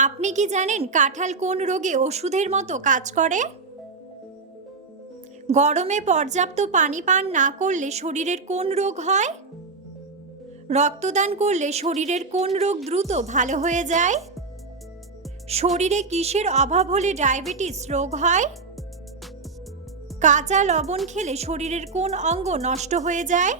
আপনি কি জানেন কাঁঠাল কোন রোগে ওষুধের মতো কাজ করে? গরমে পর্যাপ্ত পানি পান না করলে শরীরের কোন রোগ হয়? রক্তদান করলে শরীরের কোন রোগ দ্রুত ভালো হয়ে যায়? শরীরে কিসের অভাব হলে ডায়াবেটিস রোগ হয়? কাঁচা লবণ খেলে শরীরের কোন অঙ্গ নষ্ট হয়ে যায়?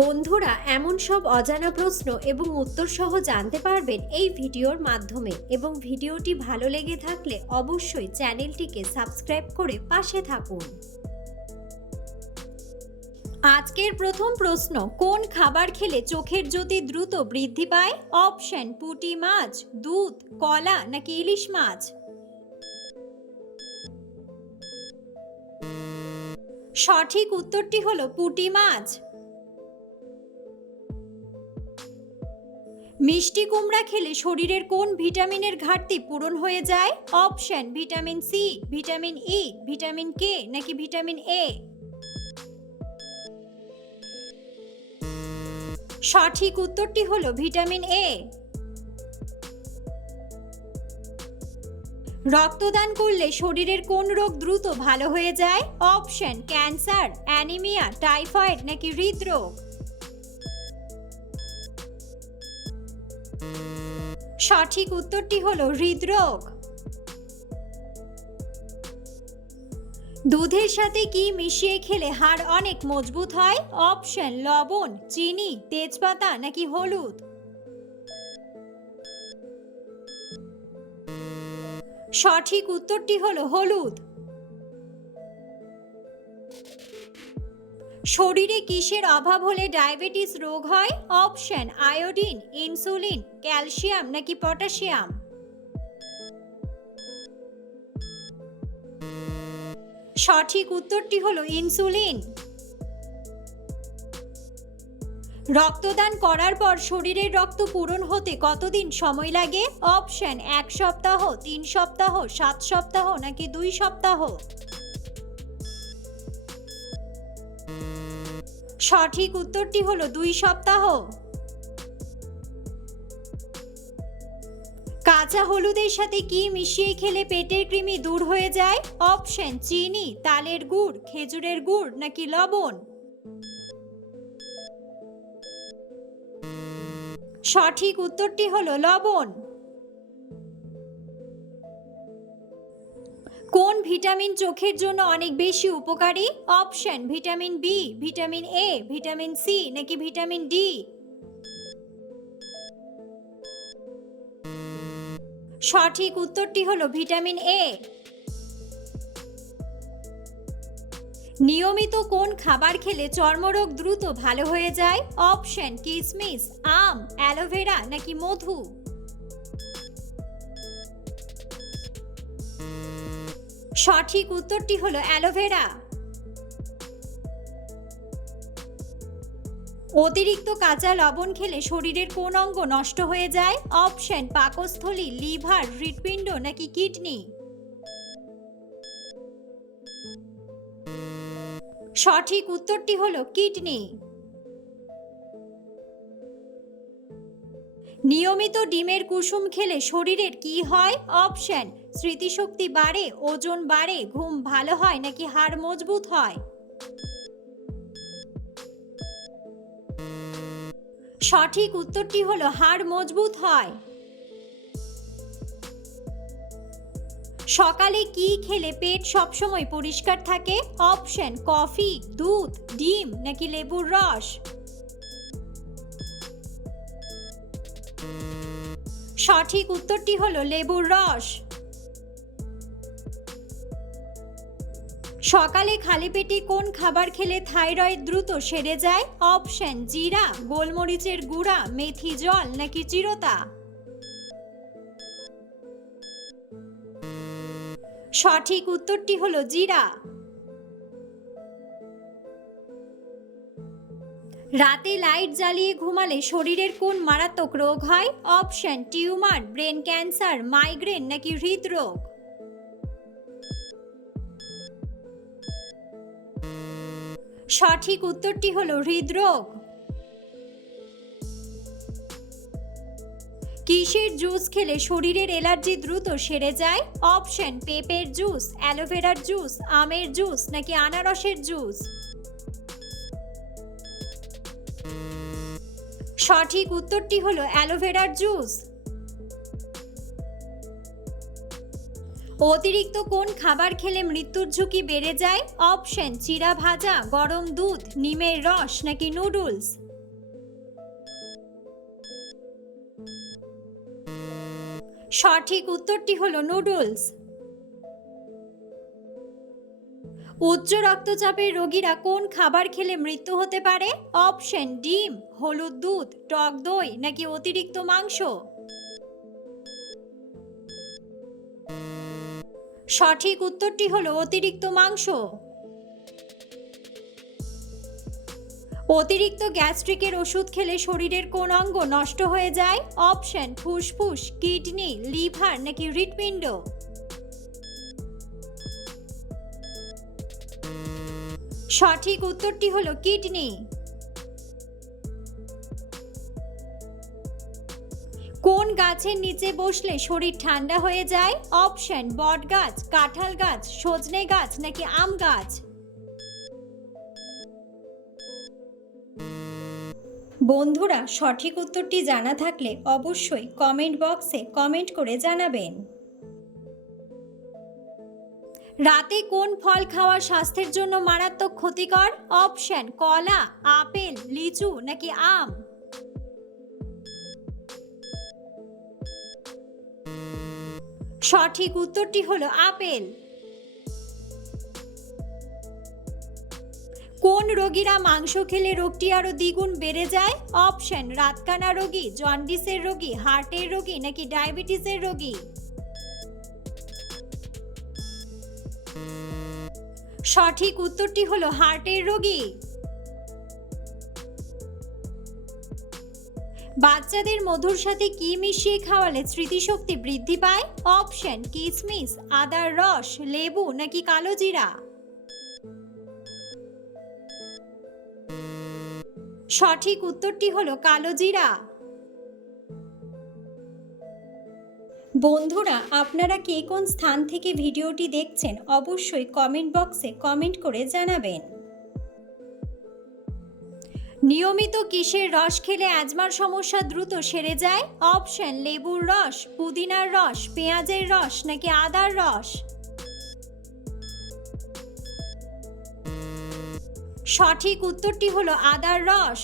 বন্ধুরা, এমন সব অজানা প্রশ্ন এবং উত্তর সহ জানতে পারবেন এই ভিডিওর মাধ্যমে, এবং ভিডিওটি ভালো লেগে থাকলে অবশ্যই চ্যানেলটিকে সাবস্ক্রাইব করে পাশে থাকুন। আজকের প্রথম প্রশ্ন, কোন খাবার খেলে চোখের জ্যোতি দ্রুত বৃদ্ধি পায়? অপশন: পুঁটি মাছ, দুধ, কলা নাকি ইলিশ মাছ? সঠিক উত্তরটি হলো পুঁটি মাছ। মিষ্টি কুমড়া খেলে শরীরের কোন ভিটামিনের ঘাটতি পূরণ হয়ে যায়? Option: vitamin C, vitamin E, vitamin K নাকি ভিটামিন এ? সঠিক উত্তরটি হলো ভিটামিন এ। রক্তদান করলে শরীরের কোন রোগ দ্রুত ভালো হয়ে যায়? অপশন: ক্যান্সার, অ্যানিমিয়া, টাইফয়েড নাকি হৃদরোগ? সঠিক উত্তরটি হলো হৃদরোগ। দুধের সাথে কি মিশিয়ে খেলে হাড় অনেক মজবুত হয়? অপশন: লবণ, চিনি, তেজপাতা নাকি হলুদ? সঠিক উত্তরটি হলো হলুদ। শরীরে কিসের অভাব হলে ডায়াবেটিস রোগ হয়? অপশন: আয়োডিন, ইনসুলিন, ক্যালসিয়াম নাকি পটাশিয়াম? সঠিক উত্তরটি হলো ইনসুলিন। রক্তদান করার পর শরীরের রক্ত পূরণ হতে কতদিন সময় লাগে? অপশন: 1 সপ্তাহ, 3 সপ্তাহ, 7 সপ্তাহ নাকি 2 সপ্তাহ? সঠিক উত্তরটি হলো 2 সপ্তাহ। কাঁচা হলুদের সাথে কি মিশিয়ে খেলে পেটের কৃমি দূর হয়ে যায়? অপশন: চিনি, তালের গুড়, খেজুরের গুড় নাকি লবণ? সঠিক উত্তরটি হলো লবণ। কোন ভিটামিন চোখের জন্য অনেক বেশি উপকারী? Option: vitamin B, vitamin A, vitamin C নাকি ভিটামিন ডি? সঠিক উত্তরটি হলো ভিটামিন এ। নিয়মিত কোন খাবার খেলে চর্মরোগ দ্রুত ভালো হয়ে যায়? অপশন: কিশমিশ, আম, অ্যালোভেরা নাকি মধু? সঠিক উত্তরটি হলো অ্যালোভেরা। অতিরিক্ত কাঁচা লবণ খেলে শরীরের কোন অঙ্গ নষ্ট হয়ে যায়? অপশন: পাকস্থলী, লিভার, হৃৎপিণ্ড নাকি কিডনি? সঠিক উত্তরটি হলো কিডনি। নিয়মিত ডিমের কুসুম খেলে শরীরের কি হয়? অপশন: স্মৃতিশক্তি বাড়ে, ওজন বাড়ে, ঘুম ভালো হয় নাকি হাড় মজবুত হয়? সঠিক উত্তরটি হলো হাড় মজবুত হয়। সকালে কি খেলে পেট সবসময় পরিষ্কার থাকে? অপশন: কফি, দুধ, ডিম নাকি লেবুর রস? সঠিক উত্তরটি হলো লেবুর রস। সকালে খালি পেটে কোন খাবার খেলে থাইরয়েড দ্রুত সেরে যায়? অপশন: জিরা, গোলমরিচের গুঁড়া, মেথি জল নাকি চিরতা? সঠিক উত্তরটি হলো জিরা। রাতে লাইট জ্বালিয়ে ঘুমালে শরীরের কোন মারাত্মক রোগ হয়? Option: tumour, brain cancer, migraine নাকি হৃদরোগ? সঠিক উত্তরটি হলো হৃদরোগ। কিসের জুস খেলে শরীরের অ্যালার্জি দ্রুত সেরে যায়? অপশন পেঁপের জুস, অ্যালোভেরার জুস, আমের জুস নাকি আনারসের জুস? সঠিক উত্তরটি হলো অ্যালোভেরার জুস। অতিরিক্ত কোন খাবার খেলে মৃত্যুর ঝুঁকি বেড়ে যায়? অপশন চিড়া ভাজা, গরম দুধ, নিমের রস নাকি নুডলস? সঠিক উত্তরটি হলো নুডলস। উচ্চ রক্তচাপের রোগীরা কোন খাবার খেলে মৃত্যু হতে পারে? অপশন ডিম, হলুদ দুধ, টক দই নাকি অতিরিক্ত মাংস? সঠিক উত্তরটি হলো অতিরিক্ত মাংস। অতিরিক্ত গ্যাস্ট্রিকের ওষুধ খেলে শরীরের কোন অঙ্গ নষ্ট হয়ে যায়? অপশন ফুসফুস, কিডনি, লিভার নাকি হৃৎপিণ্ড? সঠিক উত্তরটি হলো কিডনি। কোন গাছের নিচে বসলে শরীর ঠান্ডা হয়ে যায়? অপশন বট গাছ, কাঁঠাল গাছ, সজনে গাছ নাকি আম গাছ? বন্ধুরা, সঠিক উত্তরটি জানা থাকলে অবশ্যই কমেন্ট বক্সে কমেন্ট করে জানাবেন। রাতে কোন ফল খাওয়া স্বাস্থ্যের জন্য মারাত্মক ক্ষতিকর? অপশন কলা, আপেল, লিচু নাকি আম? সঠিক উত্তরটি হলো আপেল। কোন রোগীরা মাংস খেলে রোগটি আরো দ্বিগুণ বেড়ে যায়? অপশন রাতকানা রোগী, জন্ডিসের রোগী, হার্টের রোগী নাকি ডায়াবেটিসের রোগী? সঠিক উত্তরটি হলো হার্টের রোগী। বাচ্চাদের মধুর সাথে কি মিশিয়ে খাওয়ালে স্মৃতিশক্তি বৃদ্ধি পায়? অপশন কিশমিশ, আদার রস, লেবু নাকি কালোজিরা? সঠিক উত্তরটি হলো কালোজিরা। বন্ধুরা, আপনারা কে কোন স্থান থেকে ভিডিওটি দেখছেন অবশ্যই কমেন্ট বক্সে কমেন্ট করে জানাবেন। নিয়মিত কিসের রস খেলে অ্যাজমার সমস্যা দ্রুত সেরে যায়? অপশন লেবুর রস, পুদিনার রস, পেঁয়াজের রস নাকি আদার রস? সঠিক উত্তরটি হলো আদার রস।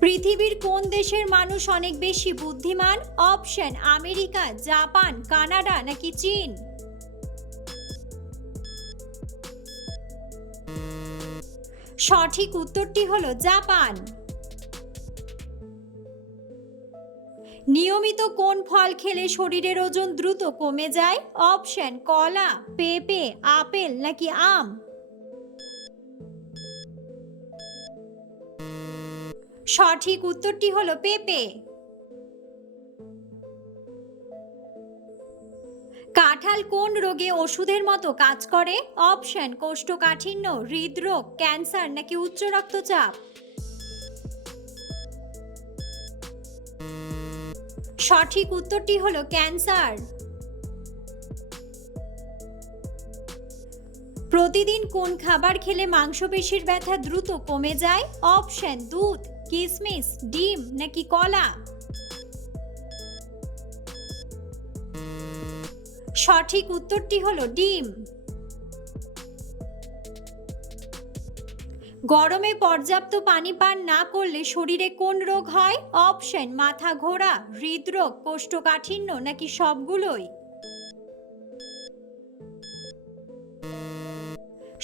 পৃথিবীর কোন দেশের মানুষ অনেক বেশি বুদ্ধিমান? অপশন আমেরিকা, জাপান, কানাডা নাকি চীন? সঠিক উত্তরটি হলো জাপান। নিয়মিত কোন ফল খেলে শরীরের ওজন দ্রুত কমে যায়? অপশন কলা, পেঁপে, আপেল নাকি আম? সঠিক উত্তরটি হলো পেঁপে। কাঁঠাল কোন রোগে ওষুধের মতো কাজ করে? অপশন কোষ্ঠকাঠিন্য, হৃদরোগ, ক্যান্সার নাকি উচ্চ রক্তচাপ? সঠিক উত্তরটি হলো ক্যান্সার। প্রতিদিন কোন খাবার খেলে মাংসপেশির ব্যথা দ্রুত কমে যায়? অপশন দুধ, কিশমিশ, ডিম নাকি কলা? সঠিক উত্তরটি হলো ডিম। গরমে পর্যাপ্ত পানি পান না করলে শরীরে কোন রোগ হয়? অপশন মাথা ঘোরা, হৃদরোগ, কোষ্ঠকাঠিন্য নাকি সবগুলোই?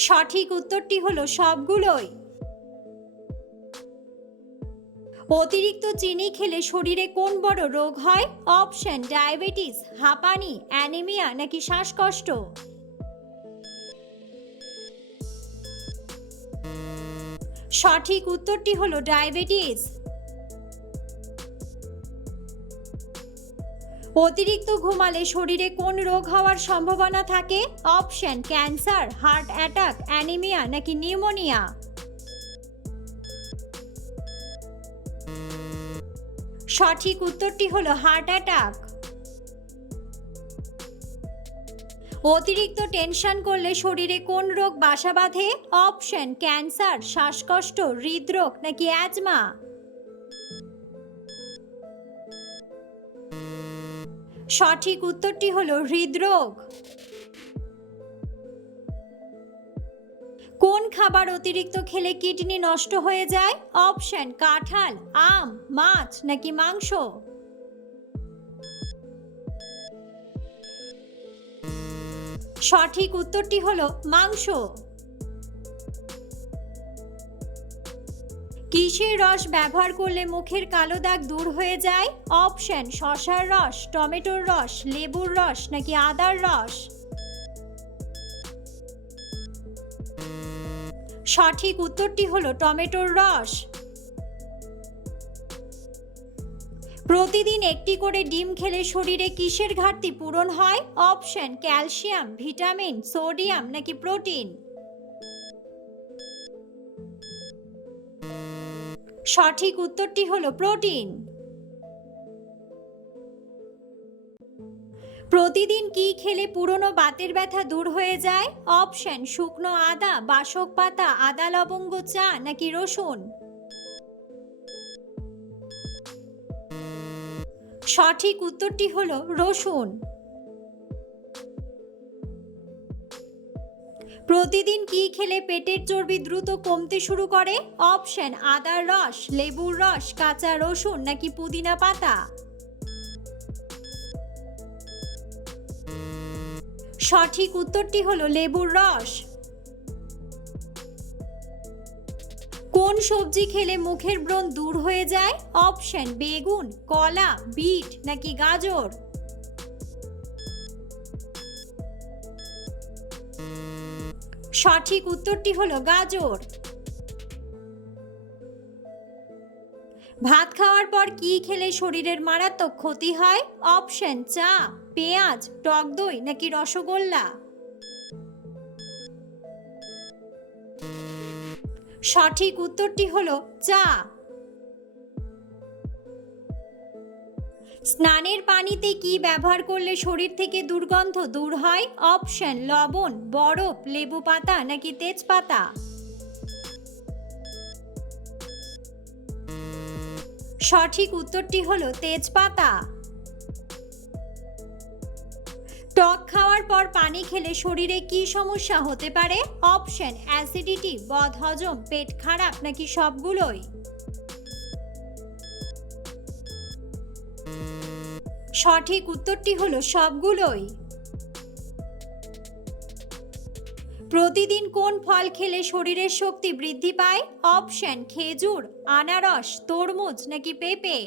সঠিক উত্তরটি হলো সবগুলোই। অতিরিক্ত চিনি খেলে শরীরে কোন বড় রোগ হয়? অপশন ডায়াবেটিস, হাঁপানি, অ্যানিমিয়া নাকি শ্বাসকষ্ট? সঠিক উত্তরটি হলো ডায়াবেটিস। অতিরিক্ত ঘুমালে শরীরে কোন রোগ হওয়ার সম্ভাবনা থাকে? Option cancer, heart attack, anaemia নাকি নিউমোনিয়া? সঠিক উত্তরটি হলো হার্ট অ্যাটাক। অতিরিক্ত টেনশন করলে শরীরে কোন রোগ বাসা বাঁধে? অপশন ক্যান্সার, শ্বাসকষ্ট, হৃদরোগ নাকি অ্যাজমা। সঠিক উত্তরটি হলো হৃদরোগ। কোন খাবার অতিরিক্ত খেলে কিডনি নষ্ট হয়ে যায়? অপশন কাঁঠাল, আম, মাছ নাকি মাংস। সঠিক উত্তরটি হলো মাংস। কিসের রস ব্যবহার করলে মুখের কালো দাগ দূর হয়ে যায়? অপশন শসার রস, টমেটোর রস, লেবুর রস নাকি আদার রস। সঠিক উত্তরটি হলো টমেটোর রস। প্রতিদিন একটি করে ডিম খেলে শরীরে কিসের ঘাটতি পূরণ হয়? অপশন ক্যালসিয়াম, ভিটামিন, সোডিয়াম নাকি প্রোটিন। সঠিক উত্তরটি হলো প্রোটিন। প্রতিদিন কি খেলে পুরনো বাতের ব্যথা দূর হয়ে যায়? অপশন শুকনো আদা, বাসক পাতা, আদা লবঙ্গ চা নাকি রসুন। সঠিক উত্তরটি হলো রসুন। প্রতিদিন কি খেলে পেটের চর্বি দ্রুত কমতে শুরু করে? অপশন আদার রস, লেবুর রস, কাঁচা রসুন নাকি পুদিনা পাতা। সঠিক উত্তরটি হলো লেবুর রস। কোন সবজি খেলে মুখের ব্রণ দূর হয়ে যায়? অপশন বেগুন, কলা, বিট নাকি গাজর। সঠিক উত্তরটি হলো গাজর। ভাত খাওয়ার পর কি খেলে শরীরের মারাত্মক ক্ষতি হয়? অপশন চা, পেঁয়াজ, টক দই নাকি রসগোল্লা। সঠিক উত্তরটি হলো চা। স্নানের পানিতে কি ব্যবহার করলে শরীর থেকে দুর্গন্ধ দূর হয়? অপশন লবণ, বরফ, লেবু পাতা নাকি তেজপাতা। সঠিক উত্তরটি হলো তেজপাতা। টক খাওয়ার পর পানি খেলে শরীরে কি সমস্যা হতে পারে? অপশন অ্যাসিডিটি, বদহজম, পেট খারাপ নাকি সবগুলোই। সঠিক উত্তরটি হলো সবগুলোই। প্রতিদিন কোন ফল খেলে শরীরের শক্তি বৃদ্ধি পায়? অপশন খেজুর, আনারস, তরমুজ নাকি পেঁপে।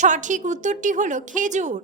সঠিক উত্তরটি হলো খেজুর।